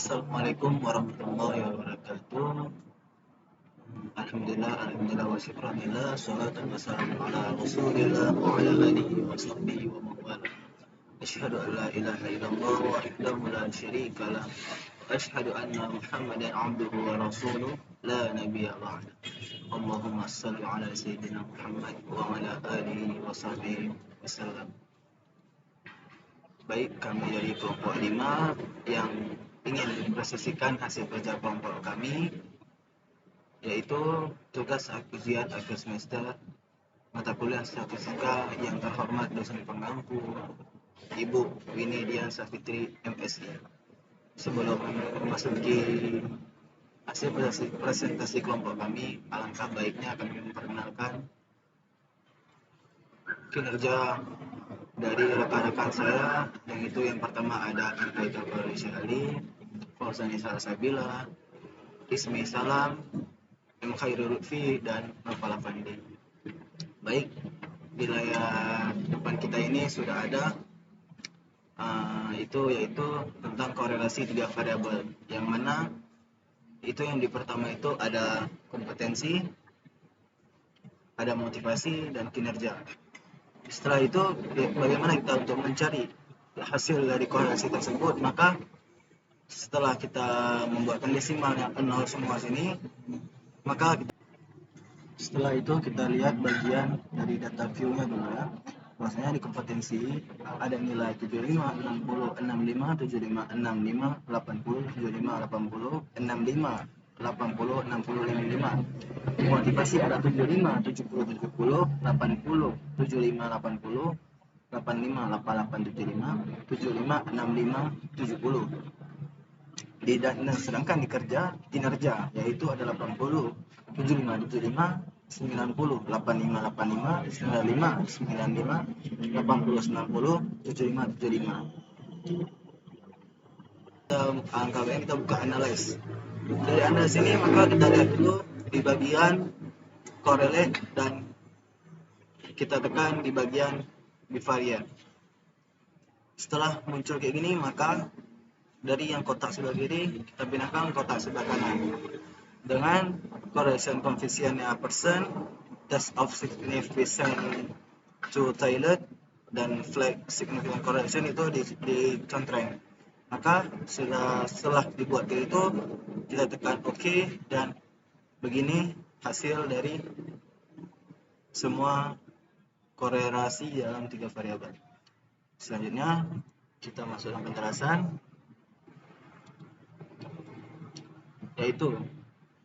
Assalamualaikum warahmatullahi wabarakatuh. Alhamdulillah wa syukurillah. Salatu wassalamu ala Rasulillah wa ala alihi wa sahbihi wa mawala. Asyhadu an la ilaha illallah wahdahu la syarika lah. Wa asyhadu anna Muhammadan abduhu wa rasuluh la nabiyya ba'da. Allahumma shalli ala sayyidina Muhammad wa ala alihi wa sahbihi wasallam. Baik, kami dari kelompok 5 yang ingin mempresentasikan hasil kerja kelompok kami, yaitu tugas ujian akhir semester mata kuliah statistika yang terhormat dosen pengampu Ibu Winnie Dian Safitri MSI. Sebelum memasuki hasil presentasi kelompok kami, alangkah baiknya kami memperkenalkan kinerja dari rekan-rekan saya, yang itu yang pertama ada Al-Qaidar Ali, Fauzani Salsabila, Ismi Salam, M. Khairul Lutfi, dan Nopal Afandi. Baik, di layar depan kita ini sudah ada yaitu tentang korelasi 3 variabel, yang mana itu yang di pertama itu ada kompetensi, ada motivasi, dan kinerja. Setelah itu bagaimana kita untuk mencari hasil dari korelasi tersebut? Maka setelah kita membuatkan desimal yang 0 semua sini, maka setelah itu kita lihat bagian dari data view-nya dulu ya. Bahwasanya di kompetensi ada nilai 75, 60, 65, 75, 65, 80, 75, 80, 65, 80, 60, 55. Motivasi ada 75, 70, 70, 80, 75, 80, 85, 88, 75, 75, 65, 70. Sedangkan di kinerja yaitu ada 80, 75, 75, 90, 85, 85, 95, 95, 80, 90, 75, 75. Angka yang kita buka analyze. Dari analyze ini maka kita lihat dulu di bagian correlate dan kita tekan di bagian bivariate. Setelah muncul kayak gini, maka dari yang kotak sebelah kiri kita pindahkan kotak sebelah kanan dengan correlation coefficient-nya percent, test of significance to Taylor, dan flag significant correlation itu dicontreng. Maka setelah dibuat kayak itu, kita tekan OK, dan begini hasil dari semua korelasi dalam 3 variabel. Selanjutnya kita masuk dalam penjelasan, yaitu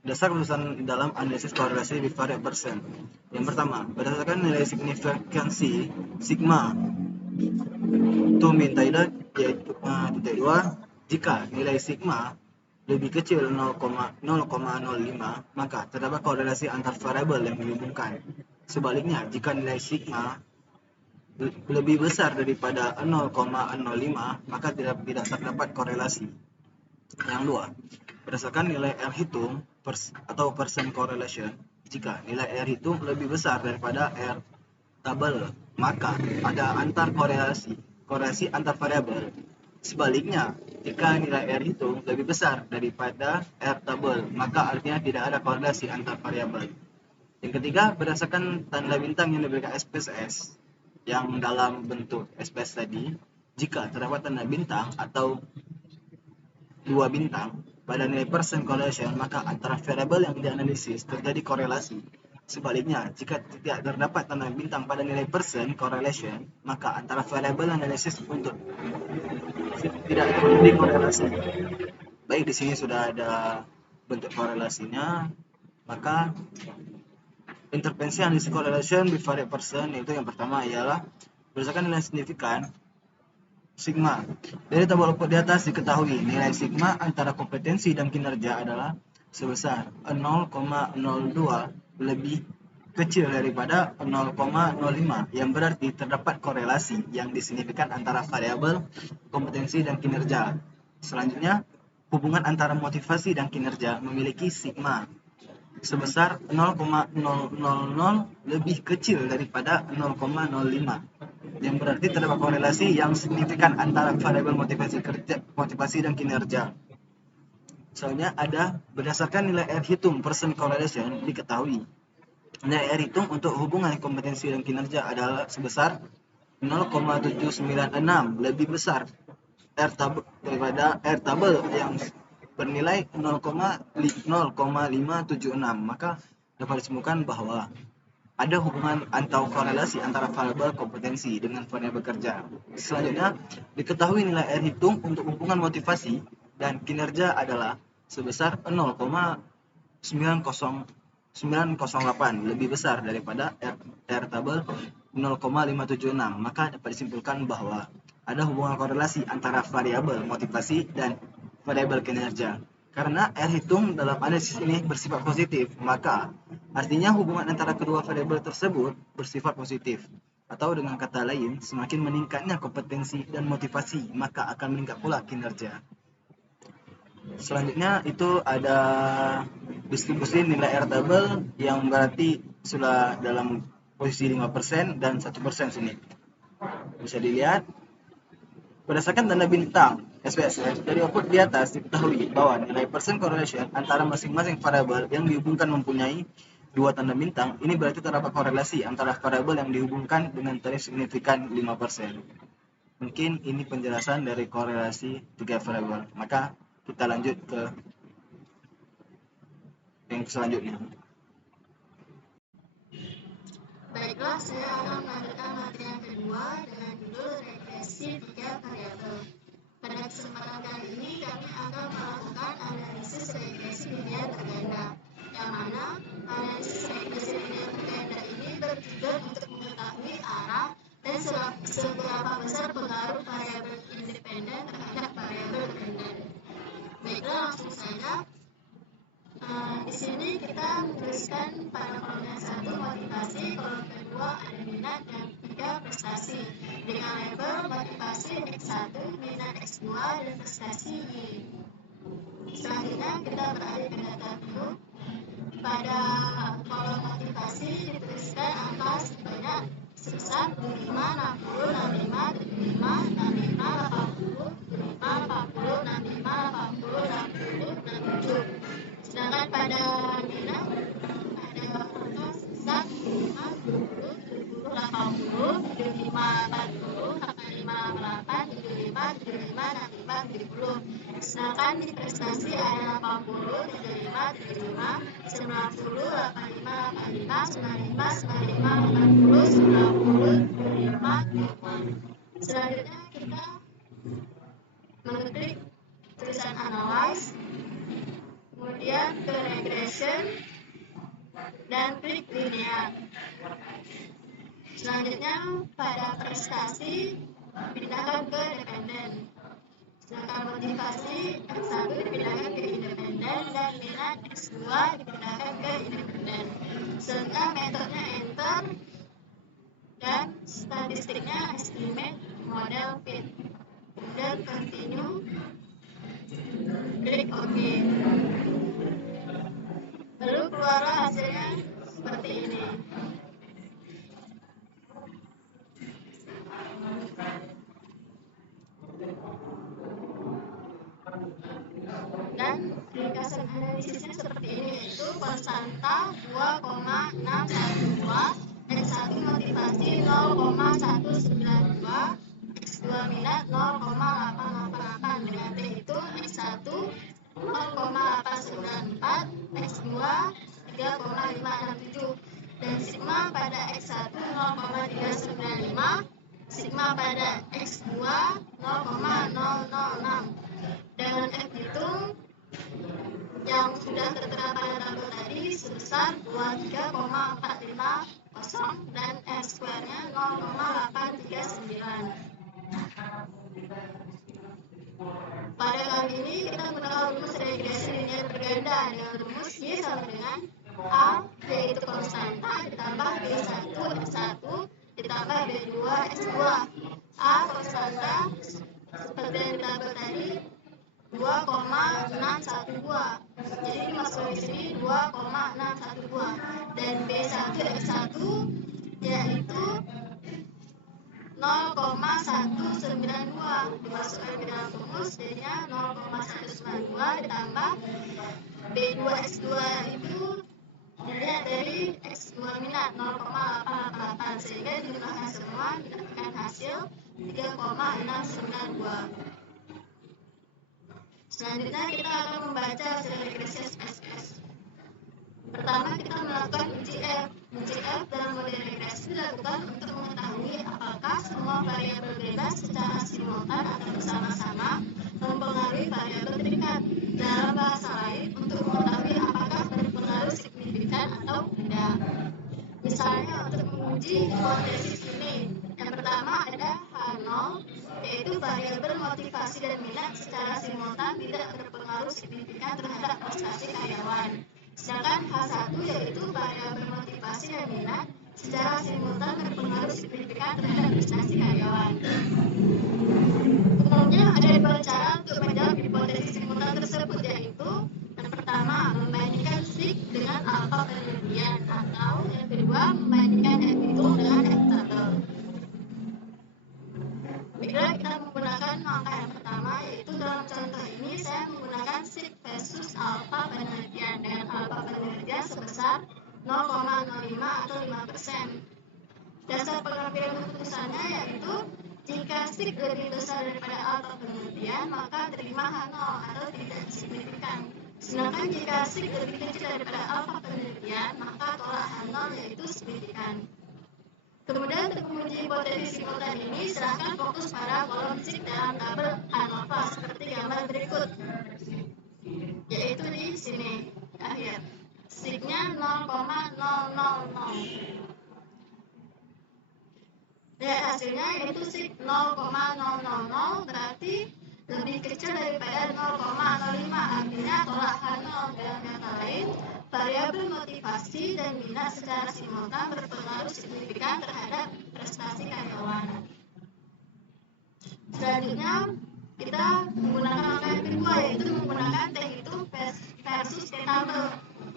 dasar urusan dalam analisis korelasi bivariate percent. Yang pertama, berdasarkan nilai signifikansi sigma to mean Taylor, yaitu titik 2, jika nilai sigma lebih kecil 0,05, maka terdapat korelasi antar variabel yang menghubungkan. Sebaliknya, jika nilai sigma lebih besar daripada 0,05, maka tidak terdapat korelasi. Yang 2, berdasarkan nilai R hitung atau percent correlation, jika nilai R hitung lebih besar daripada R tabel, maka ada antar korelasi antar variabel. Sebaliknya, jika nilai R hitung lebih besar daripada R tabel, maka artinya tidak ada korelasi antar variabel. Yang ketiga, berdasarkan tanda bintang yang diberikan SPSS yang dalam bentuk SPS tadi, jika terdapat tanda bintang atau 2 bintang pada nilai percent correlation, maka antara variabel yang dianalisis terjadi korelasi. Sebaliknya, jika tidak terdapat tanda bintang pada nilai percent correlation, maka antara variabel yang dianalisis untuk tidak terjadi korelasi. Baik, di sini sudah ada bentuk korelasinya. Maka intervensi analisis correlation bivariate percent, yaitu yang pertama ialah berdasarkan nilai signifikan sigma. Dari tabel output di atas diketahui nilai sigma antara kompetensi dan kinerja adalah sebesar 0,02 lebih kecil daripada 0,05, yang berarti terdapat korelasi yang disignifikan antara variabel kompetensi dan kinerja. Selanjutnya, hubungan antara motivasi dan kinerja memiliki sigma sebesar 0,000 lebih kecil daripada 0,05, yang berarti terdapat korelasi yang signifikan antara variabel motivasi dan kinerja. Soalnya ada berdasarkan nilai R hitung percent correlation diketahui. Nilai R hitung untuk hubungan kompetensi dan kinerja adalah sebesar 0,796, lebih besar R tabel daripada R tabel yang bernilai 0,576. Maka dapat disimpulkan bahwa ada hubungan atau korelasi antara variabel kompetensi dengan variabel kerja. Selanjutnya, diketahui nilai R hitung untuk hubungan motivasi dan kinerja adalah sebesar 0,908, lebih besar daripada R tabel 0,576. Maka dapat disimpulkan bahwa ada hubungan korelasi antara variabel motivasi dan variabel kinerja. Karena R hitung dalam analisis ini bersifat positif, maka artinya hubungan antara kedua variabel tersebut bersifat positif. Atau dengan kata lain, semakin meningkatnya kompetensi dan motivasi, maka akan meningkat pula kinerja. Selanjutnya itu ada distribusi nilai R tabel yang berarti sudah dalam posisi 5% dan 1% sini. Bisa dilihat berdasarkan tanda bintang SPSS dari output di atas diketahui bahwa nilai percent correlation antara masing-masing variabel yang dihubungkan mempunyai dua tanda bintang. Ini berarti terdapat korelasi antara variabel yang dihubungkan dengan tarif signifikan 5%. Mungkin ini penjelasan dari korelasi tiga variabel. Maka kita lanjut ke yang selanjutnya. Baiklah, saya akan melanjutkan materi yang kedua dengan judul regresi tiga variabel. Pada kesempatan kali ini kami akan melakukan analisis regresi linear berganda, yang mana analisis regresi linear berganda ini bertujuan untuk mengetahui arah dan seberapa besar pengaruh variabel independen terhadap variabel dependen. Baiklah, langsung saja. Di sini kita menuliskan pada kolom yang satu motivasi, kolom kedua ada minat, dan ketiga prestasi dengan label motivasi X1, minat X2, dan prestasi Y. Selanjutnya kita beralih ke data view. Pada kolom motivasi dituliskan angka sebanyak sebesar 25, 60, 65, 75, 65, 80, 75, 80, 65, 80, 60, 67. Sedangkan pada minat ada angka sebesar 75, 70, 70, 80, 75, 40, 85, 88, 75, 75, 65, 70. Sedangkan di prestasi ada 80, 75, 75, 90, 85, 85, 95, 95, 80, 90, 75, 75. Selanjutnya kita mengklik tulisan analyze, kemudian ke regression dan klik linear. Selanjutnya pada prestasi dipindahkan ke dependen. Sedangkan motivasi X1 dipindahkan ke independen dan minat X2 dipindahkan ke independen. Selanjutnya metodenya enter dan statistiknya estimate model fit. Kemudian continue, klik OK. Lalu keluarlah hasilnya seperti ini. Dan ringkasan analisisnya seperti ini, yaitu konstanta 2,612, X1 motivasi 0,192, X2 minat 0,888, dengan T itu X1 0,894, X2 3,567, dan sigma pada X1 0,395, sigma pada X2 0,006. Dengan F hitung yang sudah tertera pada tabel tadi sebesar 23,450 dan R square-nya 0,839. Pada kali ini kita menggunakan rumus regresi linear berganda dengan rumus Y sama dengan A, yaitu konstanta, ditambah B1 X1 ditambah B2 X2. A konstanta seperti yang di tabel tadi 2,612. Jadi dimasukkan di sini 2,612 dan B1 X1 yaitu 0,839 0,192 dimasukkan ke dalam rumus, jadinya 0,192 ditambah B2X2 itu dilihat dari X2 minat 0,888, sehingga dijumlahkan semua mendapatkan hasil 3,692. Selanjutnya kita akan membaca hasil regresi SPSS. Pertama, kita melakukan uji F. Uji F dalam model regresi dilakukan untuk mengetahui apakah semua variabel bebas secara simultan atau bersama-sama mempengaruhi variabel terikat. Dalam bahasa lain, untuk mengetahui apakah berpengaruh signifikan atau tidak. Misalnya, untuk menguji hipotesis ini, yang pertama ada H0, yaitu variabel motivasi dan minat secara simultan tidak berpengaruh signifikan terhadap prestasi karyawan. Sedangkan H1 yaitu variabel motivasi dan minat secara simultan berpengaruh signifikan terhadap prestasi karyawan. Umumnya ada dua cara untuk menjawab hipotesis simultan tersebut, yaitu yang pertama membandingkan sig dengan alfa penelitian, atau yang kedua membandingkan F hitung dengan F tabel. Bila kita menggunakan langkah yang pertama, yaitu dalam contoh ini saya menggunakan sig versus alfa penelitian dengan alfa penelitian sebesar 0,05 atau 5%. Dasar pengambilan keputusannya yaitu jika sig lebih besar daripada alfa penelitian, maka terima H0 atau tidak signifikan. Sedangkan jika sig lebih kecil daripada alfa penelitian, maka tolak H0 yaitu signifikan. Kemudian untuk menguji hipotesis simultan ini, silahkan fokus pada kolom sig dalam tabel ANOVA seperti gambar berikut, yaitu di sini di akhir. Signya 0,000. Lihat hasilnya, yaitu sig 0,000 berarti lebih kecil daripada 0,05, artinya tolak H0. Dalam kata lain, variabel motivasi dan minat secara simultan berpengaruh signifikan terhadap prestasi karyawan. Selanjutnya, kita menggunakan langkah yang kedua, yaitu menggunakan T hitung versus T tabel.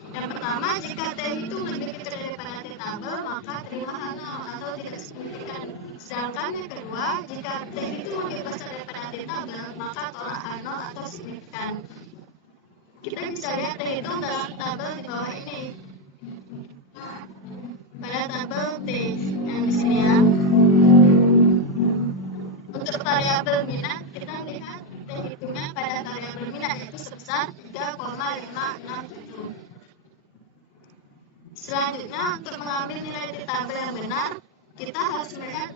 Yang pertama, jika T hitung lebih kecil daripada T tabel, maka terima H0 atau tidak signifikan. Sedangkan yang kedua, jika T hitung lebih besar daripada T tabel, maka tolak H0 atau signifikan. Kita bisa lihat T hitung dalam tabel di bawah ini. Pada tabel T yang di sini ya. Untuk variabel minat, kita lihat T hitungnya pada variabel minat yaitu sebesar 3,567. Selanjutnya, untuk mengambil nilai di tabel yang benar, kita harus melihat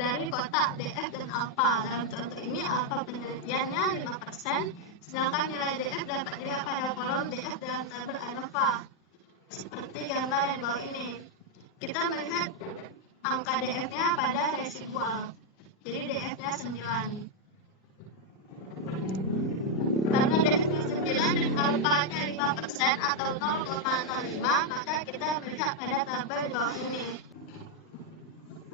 dari kotak DF dan alfa. Dalam contoh ini, alfa penelitiannya 5%, sedangkan nilai DF dapat dilihat pada kolom DF dalam tabel ANOVA, seperti gambar yang bawah ini. Kita melihat angka DF-nya pada residual, jadi DF-nya 9. Karena DF-nya 9 dan alfanya 5% atau 0,05, maka kita melihat pada tabel di bawah ini.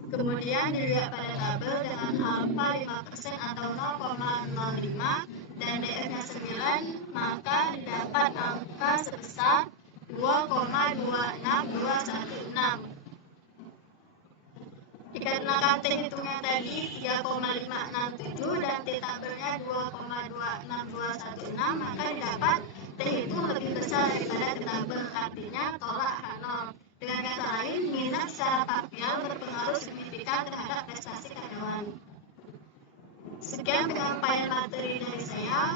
Kemudian dilihat pada tabel dengan alfa 5% atau 0,05 dan DF-nya 9, maka dapat angka sebesar 2,26216. Dikarenakan T hitungnya tadi 3,567 dan T tabelnya 2,26216, maka dapat T hitung lebih besar daripada T tabel, artinya tolak H0. Dengan kata lain, minat secara parsial berpengaruh signifikan terhadap prestasi karyawan. Sekian penyampaian materi dari saya.